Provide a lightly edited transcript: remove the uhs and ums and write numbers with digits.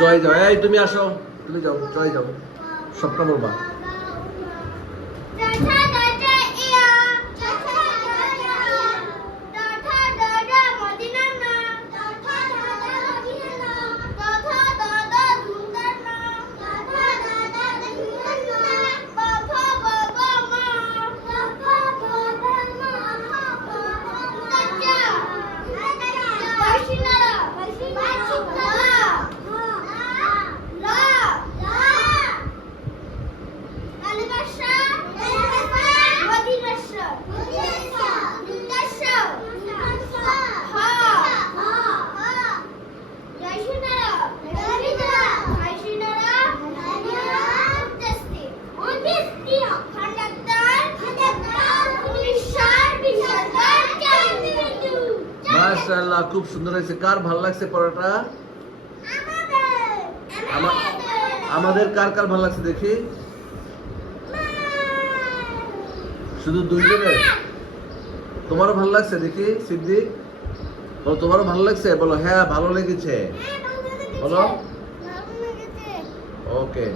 চলে যাও, এই তুমি আসো, তুমি যাও, চলে যাও, সবটা বলবা। মাশাআল্লাহ, খুব সুন্দর হয়েছে। কার ভালো লাগছে পড়াটা? আমাদের কার কার ভালো লাগছে দেখি? শুধু দুইজনের? তোমারও ভালো লাগছে দেখি সিদ্দিক? বলো তোমারও ভালো লাগছে? বলো হ্যাঁ ভালো লেগেছে, বলো। ওকে।